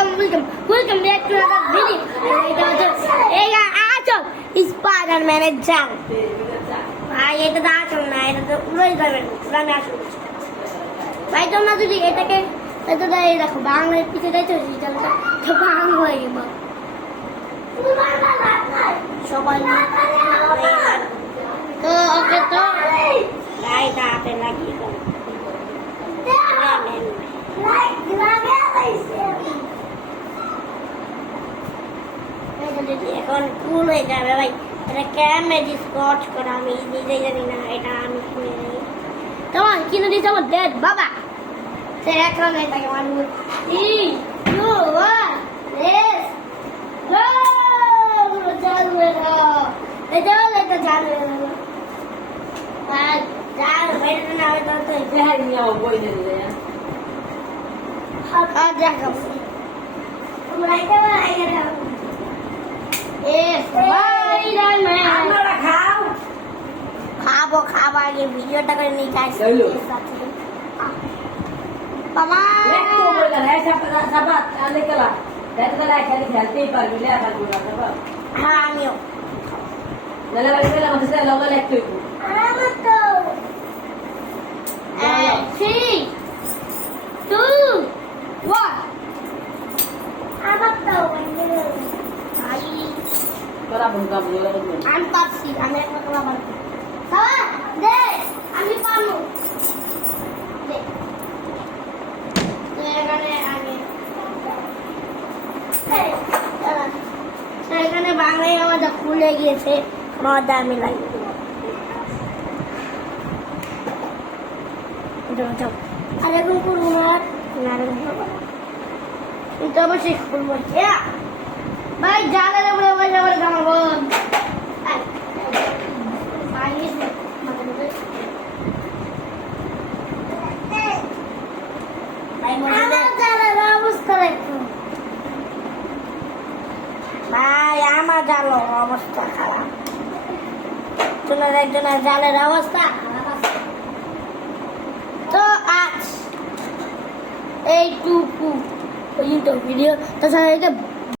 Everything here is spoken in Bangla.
welcome back to another video. এটা হচ্ছে স্পাইডারম্যানের জাল। ভাই এটা তো আসল না, এটা তো উড়াই যাবেন, উড়ানে আসল। ভাই তোমরা যদি এটাকে দেখো বাংলার পিছিয়ে যাইতে জালটা তো ভাঙ হয়ে গেল সবাই। তো ওকে তো গাইটা হাতে লাগিয়ে দাও। এখন ফুল হয়ে যাবে ভাই। এটা ক্যামেরা স্কচ করা আমি নিজেই জানি না, এটা আমি কিনে নেই। তোমার কিনে দিয়েছে আমার ডেড বাবা। সে এখন এটাকে মানুষ 3, 2, 1 লেস গো। চালু হলো এটা চালু হলো। আর চাল বেরোনো না হবে তো হ্যাঁ নিয়ে বই দিলে আর দেখো লাইটা লাইটা আমরা খাও খাবো আগে ভিডিওটা করে নিয়ে যাই বাবা। একটু বললেন এই সাবাত আলে কেলা দেখলা খালি খেলতেই পারবি না আর বলা সাবাত। হ্যাঁ আমিও লাগা লাগা আমাদের সাথে লগা একটু আমার তো 3, 2, 1 আমার তো তোরা বুঝবা বুঝলা বুঝবা আমি পাচ্ছি, আমি একটা কলা পারবো। বাবা দে, আমি পারবো। দে এখানে আগে এখানে বাংলায় আমাদের খুলে গিয়েছে মজা আমি লাগে। আর এখন করবো না, কিন্তু অবশ্যই খুলবো। ভাই জালে বলে জামাবো ভাই আমার জালের অবস্থা খারাপ। একজনের জালের অবস্থা খারাপ। তো আজ এইটুকু ভিডিও তো